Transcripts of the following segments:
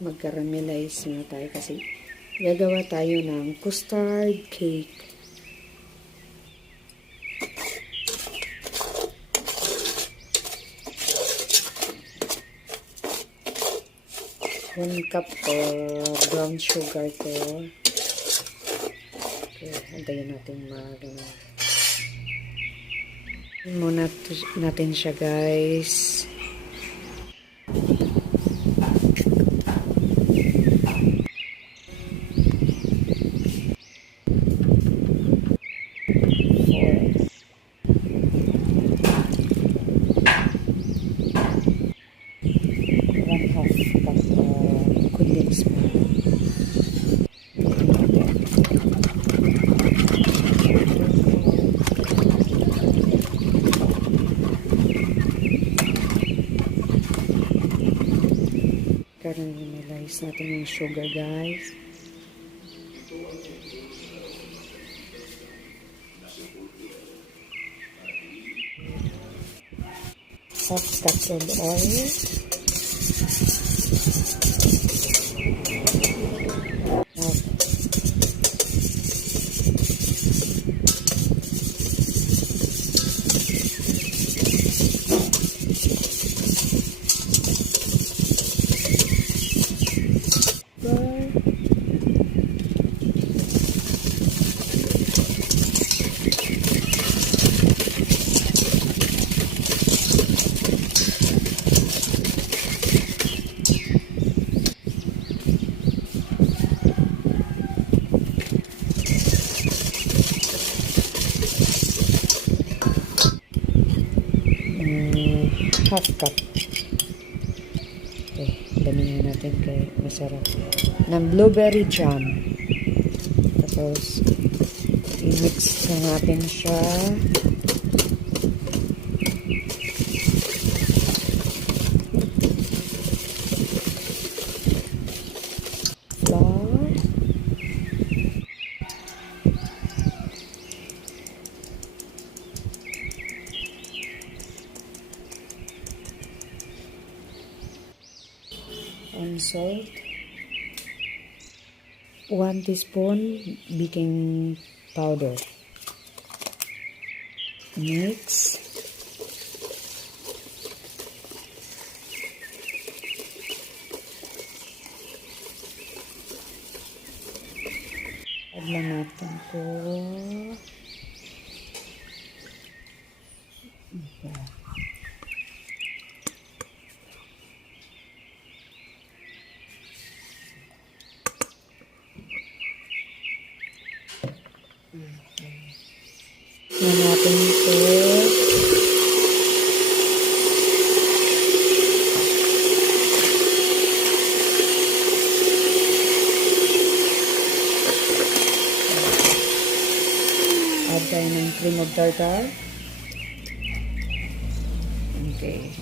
Mag-caramelize na tayo kasi gagawa tayo ng custard cake. One cup brown sugar to. Okay, antayin natin muna natin siya, guys. Caramelize natin yung sugar, guys. Half cup of oil. Half cup. Okay, damihan natin kay masarap. Ng blueberry jam. Tapos, i-mix na natin siya. Flour. And salt, 1 teaspoon baking powder. Mix. Add na natin po. Okay. Yan natin ito. Add tayo ng cream of tartar. Okay.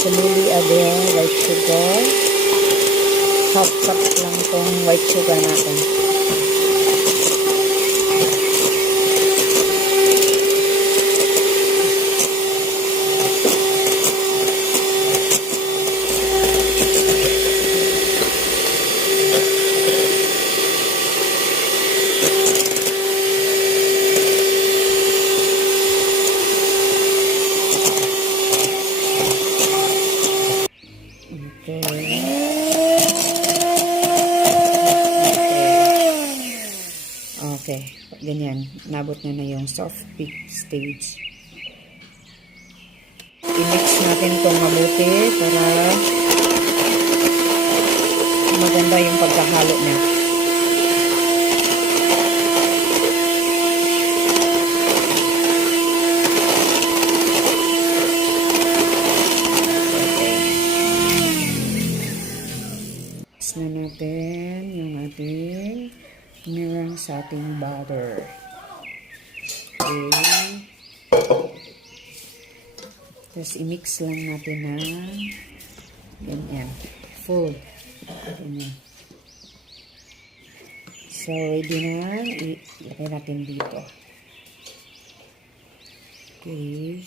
Slowly add the white sugar. Half cup lang tong white sugar natin. Okay, ganyan. Nabot na yung soft peak stage. I-mix natin itong mabuti para maganda yung pagkahalo niya. Mix na natin yung ating mirang sa ating butter. Okay. Tapos, i-mix lang natin na ganyan. Fold. Ganyan. So, ready na. Ilagay natin dito. Okay.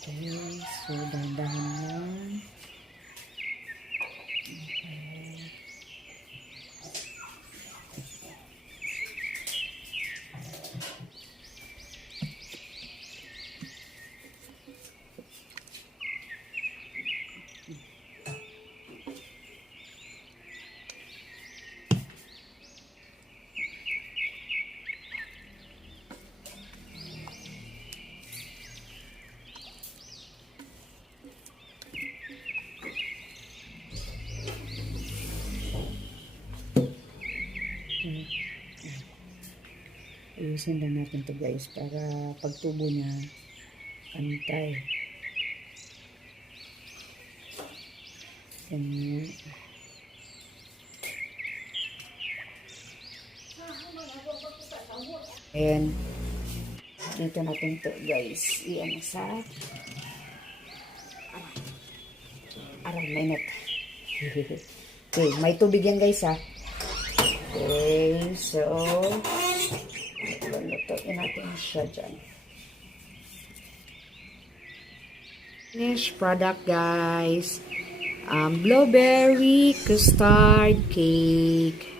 Okay. So, dahan-dahan lang. Ayusin lang natin to guys para pagtubo niya pantay. Ganyan. And dito natin to guys. Iyan sa aray, mainit. Okay, may tubig yan guys ha. Okay, so lutuin natin siya dyan. Finished product guys. Blueberry custard cake.